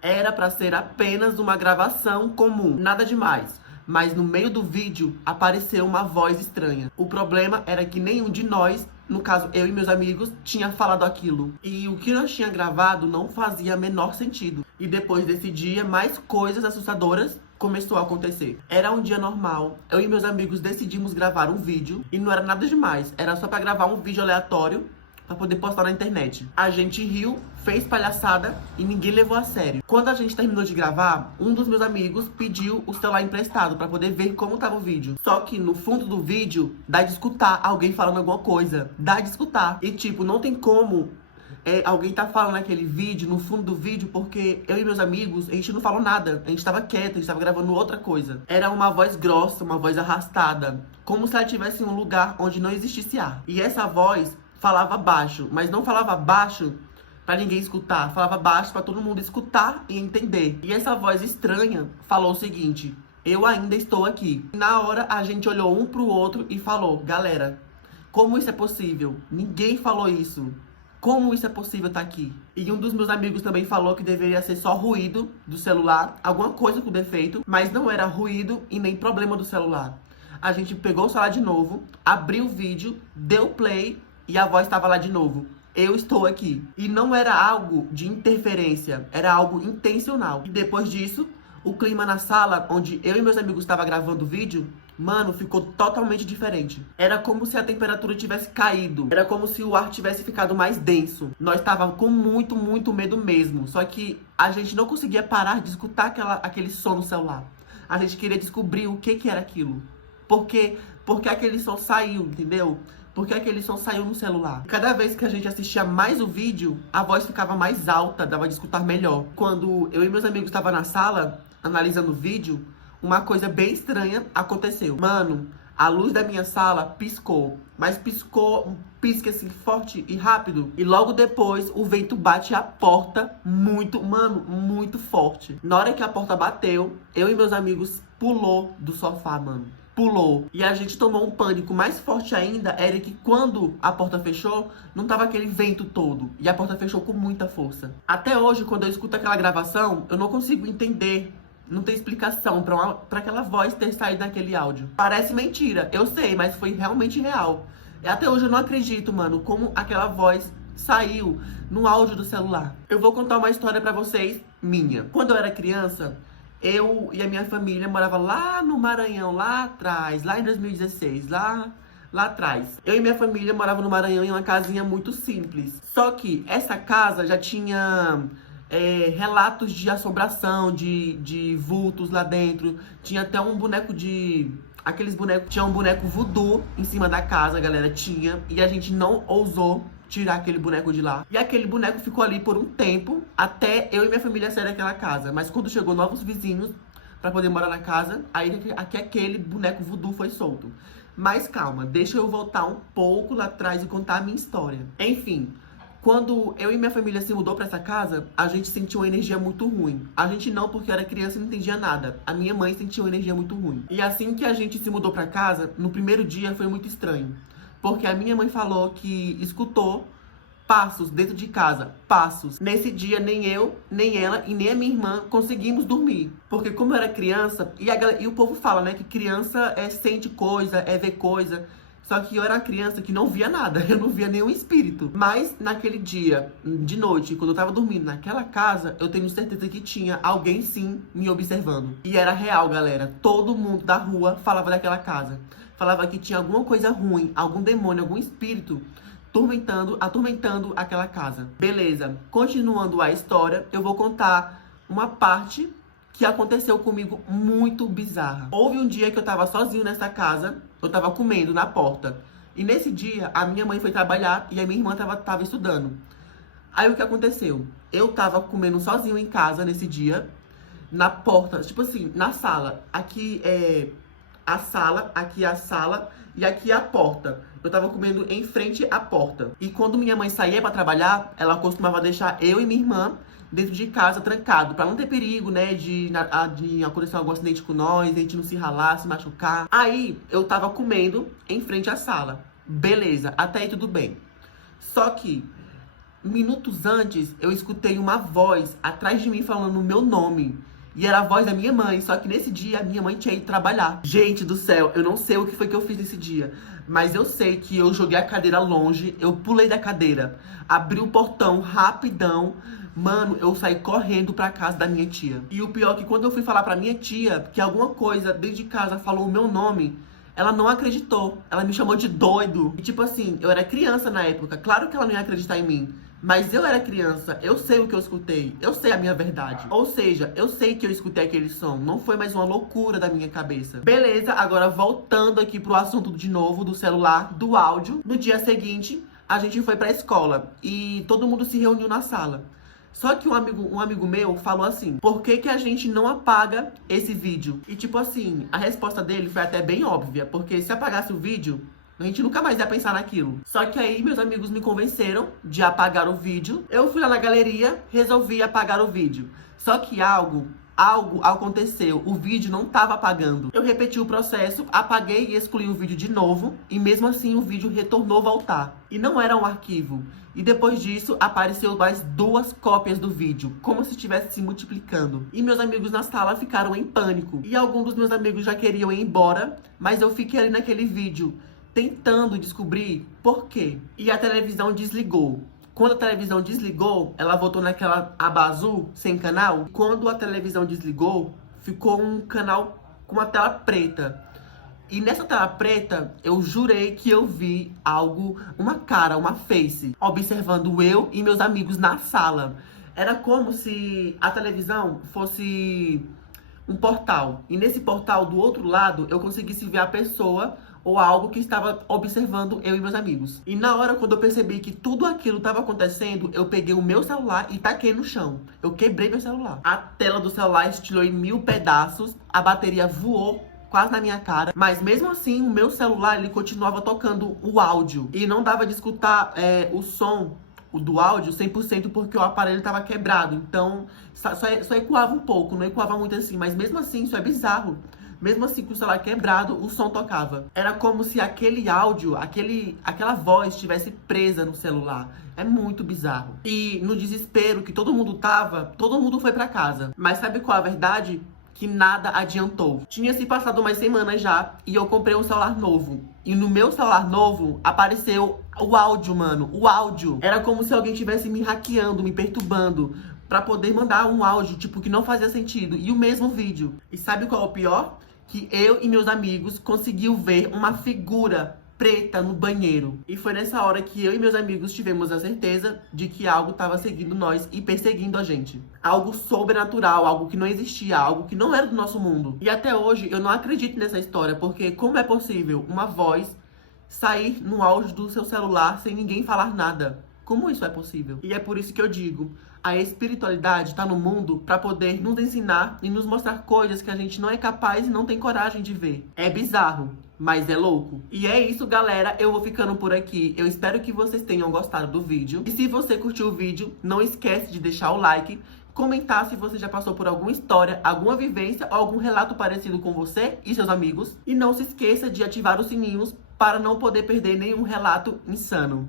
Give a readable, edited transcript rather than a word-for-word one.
Era pra ser apenas uma gravação comum, nada demais. Mas no meio do vídeo apareceu uma voz estranha. O problema era que nenhum de nós, no caso eu e meus amigos, tinha falado aquilo. E o que nós tinha gravado não fazia menor sentido. E depois desse dia, mais coisas assustadoras começou a acontecer. Era um dia normal, eu e meus amigos decidimos gravar um vídeo e não era nada demais, era só pra gravar um vídeo aleatório pra poder postar na internet. A gente riu, fez palhaçada e ninguém levou a sério. Quando a gente terminou de gravar, um dos meus amigos pediu o celular emprestado pra poder ver como tava o vídeo. Só que no fundo do vídeo, dá de escutar alguém falando alguma coisa. Dá de escutar. E tipo, não tem como alguém tá falando naquele vídeo, no fundo do vídeo, porque eu e meus amigos, a gente não falou nada. A gente tava quieto, a gente tava gravando outra coisa. Era uma voz grossa, uma voz arrastada. Como se ela estivesse em um lugar onde não existisse ar. E essa voz falava baixo, mas não falava baixo pra ninguém escutar. Falava baixo pra todo mundo escutar e entender. E essa voz estranha falou o seguinte: eu ainda estou aqui. Na hora, a gente olhou um pro outro e falou: galera, como isso é possível? Ninguém falou isso. Como isso é possível estar aqui? E um dos meus amigos também falou que deveria ser só ruído do celular, alguma coisa com defeito, mas não era ruído e nem problema do celular. A gente pegou o celular de novo, abriu o vídeo, deu play e a voz estava lá de novo. Eu estou aqui. E não era algo de interferência, era algo intencional. E depois disso, o clima na sala, onde eu e meus amigos estavam gravando o vídeo, mano, ficou totalmente diferente. Era como se a temperatura tivesse caído. Era como se o ar tivesse ficado mais denso. Nós estávamos com muito, muito medo mesmo. Só que a gente não conseguia parar de escutar aquele som no celular. A gente queria descobrir o que era aquilo. Porque aquele som saiu, entendeu? Porque aquele som saiu no celular. Cada vez que a gente assistia mais o vídeo, a voz ficava mais alta, dava de escutar melhor. Quando eu e meus amigos estavam na sala, analisando o vídeo, uma coisa bem estranha aconteceu. Mano, a luz da minha sala piscou. Mas piscou, um pisque assim, forte e rápido. E logo depois, o vento bate a porta muito, mano, muito forte. Na hora que a porta bateu, eu e meus amigos pulou do sofá, mano. Pulou. E a gente tomou um pânico mais forte ainda, era que quando a porta fechou, não tava aquele vento todo. E a porta fechou com muita força. Até hoje, quando eu escuto aquela gravação, eu não consigo entender. Não tem explicação pra aquela voz ter saído naquele áudio. Parece mentira, eu sei, mas foi realmente real. E até hoje eu não acredito, mano, como aquela voz saiu no áudio do celular. Eu vou contar uma história pra vocês, minha. Quando eu era criança, eu e a minha família morava lá no Maranhão, lá atrás, lá em 2016, lá atrás. Eu e minha família morava no Maranhão em uma casinha muito simples. Só que essa casa já tinha relatos de assombração, de vultos lá dentro. Tinha até um boneco aqueles bonecos, tinha um boneco voodoo em cima da casa, galera, tinha. E a gente não ousou tirar aquele boneco de lá. E aquele boneco ficou ali por um tempo, até eu e minha família sair daquela casa. Mas quando chegou novos vizinhos pra poder morar na casa, aí aquele boneco voodoo foi solto. Mas calma, deixa eu voltar um pouco lá atrás e contar a minha história. Enfim, quando eu e minha família se mudou pra essa casa, a gente sentiu uma energia muito ruim. A gente não, porque eu era criança e não entendia nada. A minha mãe sentiu uma energia muito ruim. E assim que a gente se mudou pra casa, no primeiro dia foi muito estranho. Porque a minha mãe falou que escutou passos dentro de casa. Passos. Nesse dia, nem eu, nem ela e nem a minha irmã conseguimos dormir. Porque como eu era criança, e o povo fala, né, que criança sente coisa, vê coisa. Só que eu era uma criança que não via nada, eu não via nenhum espírito. Mas naquele dia, de noite, quando eu tava dormindo naquela casa, eu tenho certeza que tinha alguém sim me observando. E era real, galera. Todo mundo da rua falava daquela casa. Falava que tinha alguma coisa ruim, algum demônio, algum espírito atormentando aquela casa. Beleza, continuando a história, eu vou contar uma parte que aconteceu comigo muito bizarra. Houve um dia que eu tava sozinho nessa casa, eu tava comendo na porta. E nesse dia, a minha mãe foi trabalhar e a minha irmã tava estudando. Aí o que aconteceu? Eu tava comendo sozinho em casa nesse dia, na porta, tipo assim, na sala. Aqui é a sala, aqui é a sala e aqui é a porta. Eu tava comendo em frente à porta. E quando minha mãe saía pra trabalhar, ela costumava deixar eu e minha irmã dentro de casa, trancado, pra não ter perigo, né, de acontecer algum acidente com nós, a gente não se ralar, se machucar. Aí, eu tava comendo em frente à sala. Beleza, até aí tudo bem. Só que minutos antes, eu escutei uma voz atrás de mim falando o meu nome. E era a voz da minha mãe, só que nesse dia a minha mãe tinha ido trabalhar. Gente do céu, eu não sei o que foi que eu fiz nesse dia, mas eu sei que eu joguei a cadeira longe, eu pulei da cadeira, abri o portão rapidão. Mano, eu saí correndo pra casa da minha tia. E o pior é que quando eu fui falar pra minha tia que alguma coisa dentro de casa falou o meu nome, ela não acreditou. Ela me chamou de doido. E tipo assim, eu era criança na época. Claro que ela não ia acreditar em mim. Mas eu era criança, eu sei o que eu escutei. Eu sei a minha verdade. Ou seja, eu sei que eu escutei aquele som. Não foi mais uma loucura da minha cabeça. Beleza, agora voltando aqui pro assunto de novo do celular, do áudio. No dia seguinte, a gente foi pra escola. E todo mundo se reuniu na sala. Só que um amigo meu falou assim: por que que a gente não apaga esse vídeo? E tipo assim, a resposta dele foi até bem óbvia, porque se apagasse o vídeo, a gente nunca mais ia pensar naquilo. Só que aí meus amigos me convenceram de apagar o vídeo. Eu fui lá na galeria, resolvi apagar o vídeo. Só que algo aconteceu, o vídeo não tava apagando. Eu repeti o processo, apaguei e excluí o vídeo de novo, e mesmo assim o vídeo retornou a voltar. E não era um arquivo. E depois disso, apareceu mais 2 cópias do vídeo, como se estivesse se multiplicando. E meus amigos na sala ficaram em pânico. E alguns dos meus amigos já queriam ir embora, mas eu fiquei ali naquele vídeo, tentando descobrir por quê. E a televisão desligou. Quando a televisão desligou, ela voltou naquela aba azul, sem canal. Quando a televisão desligou, ficou um canal com uma tela preta. E nessa tela preta, eu jurei que eu vi algo, uma cara, uma face, observando eu e meus amigos na sala. Era como se a televisão fosse um portal. E nesse portal, do outro lado, eu conseguisse ver a pessoa ou algo que estava observando eu e meus amigos. E na hora, quando eu percebi que tudo aquilo estava acontecendo, eu peguei o meu celular e taquei no chão. Eu quebrei meu celular. A tela do celular estilou em 1000 pedaços, a bateria voou quase na minha cara, mas mesmo assim o meu celular ele continuava tocando o áudio e não dava de escutar o som do áudio 100% porque o aparelho estava quebrado, então só ecoava um pouco, não ecoava muito assim, mas mesmo assim isso é bizarro. Mesmo assim, com o celular quebrado, o som tocava. Era como se aquele áudio, aquela voz estivesse presa no celular. É muito bizarro. E no desespero que todo mundo tava, todo mundo foi pra casa. Mas sabe qual é a verdade? Que nada adiantou. Tinha se passado umas semanas já e eu comprei um celular novo. E no meu celular novo apareceu o áudio, mano. O áudio. Era como se alguém estivesse me hackeando, me perturbando, pra poder mandar um áudio, tipo, que não fazia sentido. E o mesmo vídeo. E sabe qual é o pior? Que eu e meus amigos conseguiu ver uma figura preta no banheiro. E foi nessa hora que eu e meus amigos tivemos a certeza de que algo estava seguindo nós e perseguindo a gente. Algo sobrenatural, algo que não existia, algo que não era do nosso mundo. E até hoje eu não acredito nessa história, porque como é possível uma voz sair no áudio do seu celular sem ninguém falar nada? Como isso é possível? E é por isso que eu digo, a espiritualidade está no mundo para poder nos ensinar e nos mostrar coisas que a gente não é capaz e não tem coragem de ver. É bizarro, mas é louco. E é isso, galera. Eu vou ficando por aqui. Eu espero que vocês tenham gostado do vídeo. E se você curtiu o vídeo, não esquece de deixar o like, comentar se você já passou por alguma história, alguma vivência ou algum relato parecido com você e seus amigos. E não se esqueça de ativar os sininhos para não poder perder nenhum relato insano.